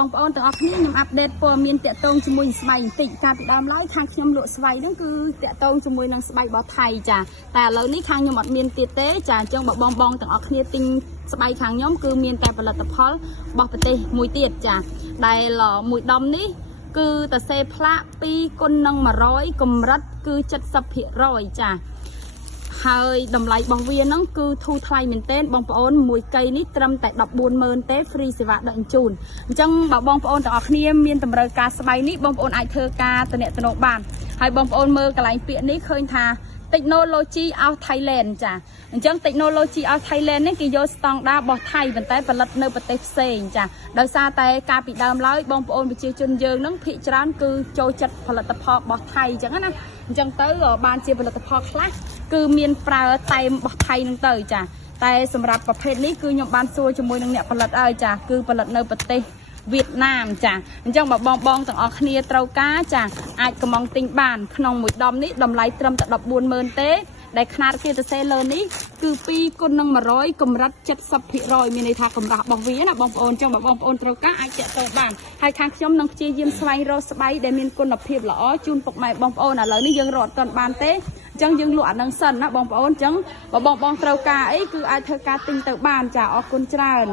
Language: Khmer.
បងប្អូនទាំងអស់គ្នាខ្ញុំអាប់ដេតព័ត៌មានតាក់ទងជាមួយស្បៃបន្តិចកាលពីដើមឡើយខាងខ្ញុំលក់ស្បៃហ្នឹងគឺតាក់ទងជាមួយនឹងស្បៃរបស់ថៃចាតែឥឡូវនេះខាងខ្ញុំអត់មានទៀតទេចាអញ្ចឹងបើបងទាំងអស់គ្នាទិញស្បៃខាងខ្ញុំគឺមានតែផលិតផលរបស់ប្រទេសមួយទៀតចាដែលមួយដុំនេះគឺតសេផ្លាក2គុណនឹង100កម្រិតគឺ70%ចាហើយតម្លៃរបស់វាហ្នឹងគឺធូរថ្លៃមែនទែនបងប្អូនមួយកៃនេះត្រឹមតែ140,000ទេ free សេវាដឹកជញ្ជូនអញ្ចឹងបើបងប្អូនទាំងអស់គ្នាមានតម្រូវការស្បៃនេះបងប្អូនអាចធ្វើការទំនាក់ទំនងបានហើយបងប្អូនមើលកន្លែងពាក្យនេះឃើញថា Technology of Thailand ចាអញ្ចឹង Technology of Thailand នេះគេយកស្តង់ដាររបស់ថៃប៉ុន្តែផលិតនៅប្រទេសផ្សេងចាដោយសារតែកាលពីដើមឡើយបងប្អូនប្រជាជនយើងហ្នឹងភាគច្រើនគឺចូលចិត្តផលិតផលរបស់ថៃអញ្ចឹងណាអញ្ចឹងទៅបានជាផលិតផលខ្លះគឺមានប្រើតែមរបស់ថៃហ្នឹងទៅចាតែសម្រាប់ប្រភេទនេះគឺខ្ញុំបានសួរជាមួយនឹងអ្នកផលិតហើយចាគឺផលិតនៅប្រទេសវៀតណាមចាអញ្ចឹងបើបងទាំងអស់គ្នាត្រូវការចាអាចកំងទិញបានក្នុងមួយដុំនេះតម្លៃត្រឹមតែ140,000ទេដែលຂະຫນາດគេសរសេរលើនេះគឺ2គុណនឹង100កម្រិត70%មានន័យថាកម្រាស់របស់វាណាបងប្អូនអញ្ចឹងបើបងប្អូនត្រូវការអាចចាក់ទៅបានហើយខាងខ្ញុំនឹងព្យាយាមស្វែងរកស្បៃដែលមានគុណភាពល្អជូនពុកម៉ែបងប្អូនឥឡូវនេះយើងរកអត់ទាន់បានទេអញ្ចឹងយើងលក់អានឹងសិនណាបងប្អូនអញ្ចឹងបើបងត្រូវការអីគឺអាចធ្វើការទិញទៅបានចាអរគុណច្រើន